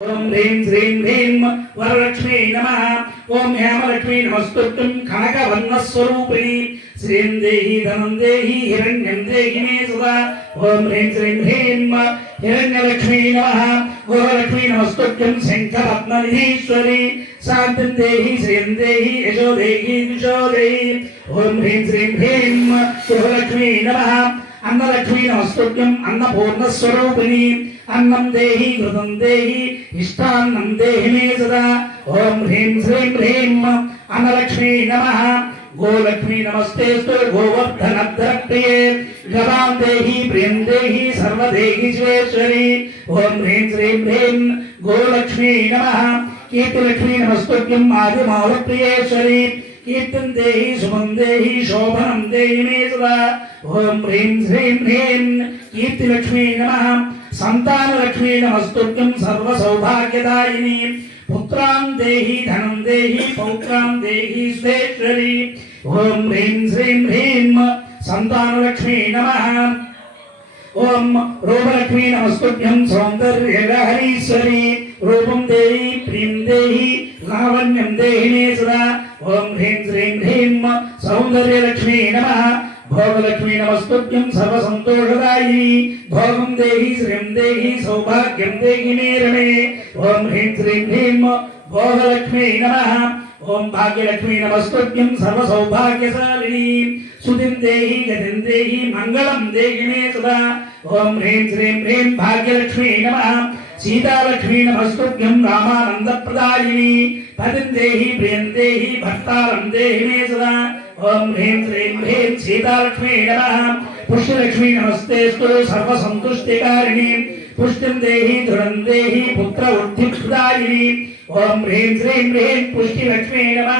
ఓం హ్రీం శ్రీం హ్రీం వరలక్ష్మీ నమ ఓం హేమలక్ష్మీ నమస్తుత్యం కనకవర్ణస్వరూపిణి శ్రీం దేహి ధనం దేహి హిరణ్యం దేహి మే సుధా ఓం హ్రీం శ్రీం హ్రీం హిరణ్యలక్ష్మీ నమ గోలక్ష్మీ నమస్తుత్యం శంఖరత్ననిధీశ్వరి శాంతిం దేహి శ్రీం దేహి యశో దేహి దిశో దేహి ఓం హ్రీం శ్రీం హ్రీం శుభలక్ష్మీ నమ అన్నలక్ష్మీ నమస్తుభ్యం అన్నపూర్ణస్వరూపిణి అన్నం దేహి ఘృతం దేహి ఇష్టాన్నం దేహి మే సదా ఓం హ్రీం శ్రీం హ్రీం అన్నలక్ష్మీ నమ గోలక్ష్మీ నమస్తే గోవర్ధనద్ర ప్రియే గవాం దేహి ప్రియం దేహి సర్వదేహి శివేశ్వరి ఓం హ్రీం శ్రీం హ్రీం గోలక్ష్మీ నమ కీర్తిలక్ష్మీ నమస్తుభ్యం ఆదిమావ कीर्तिं देहि शुभं देहि, शोभनं देहि मे सदा ॐ ह्रीं श्रीं ह्रीं। कीर्तिलक्ष्मी नमः। संतान लक्ष्मी सन्तानलक्ष्मी नमस्तुभ्यं सर्वसौभाग्यदायिनी। पुत्रां देहि, धनं देहि, पौत्रां देहि स्वेश्वरी ॐ ह्रीं श्रीं ह्रीं। सन्तानलक्ष्मी नमः। ओम ॐ रूपलक्ष्मी नमस्तुभ्यं सौन्दर्यहरीश्वरी रूपं देहि, प्रीं देहि, लावण्यं देहि मे सदा ఓం హ్రీం శ్రీం హ్రీం సౌందర్యలక్ష్మీ నమ. భోగలక్ష్మీ నమస్తుభ్యం సర్వసంతోషదాయిని భోగం దేహి శ్రీం దేహి సౌభాగ్యం దేహి మే రమే. ఓం హ్రీం శ్రీం హ్రీం భోగలక్ష్మీ నమ. ఓం భాగ్యలక్ష్మీ నమస్తుభ్యం సర్వసౌభాగ్యశాలిని. సుధిం దేహి గతిం దేహి మంగళం దేహి మే సదా. ఓం హ్రీం శ్రీం హ్రీం భాగ్యలక్ష్మీ నమ. సీతాలక్ష్మీ నమస్తుభ్యం రామానందప్రదాయిని పదిం దేహి ప్రియం దేహి భర్తారం దేహి మే సదా. ఓం హ్రీం శ్రీం హ్రీం సీతాలక్ష్మీ నమ. పుష్యలక్ష్మీ నమస్తేస్తు సర్వసంతుష్టికారిణి. పుష్టిం దేహి దృఢం దేహి పుత్ర వృద్ధిప్రదాయిని ఓం హ్రీం శ్రీం హ్రీం పుష్టిలక్ష్మీ నమ.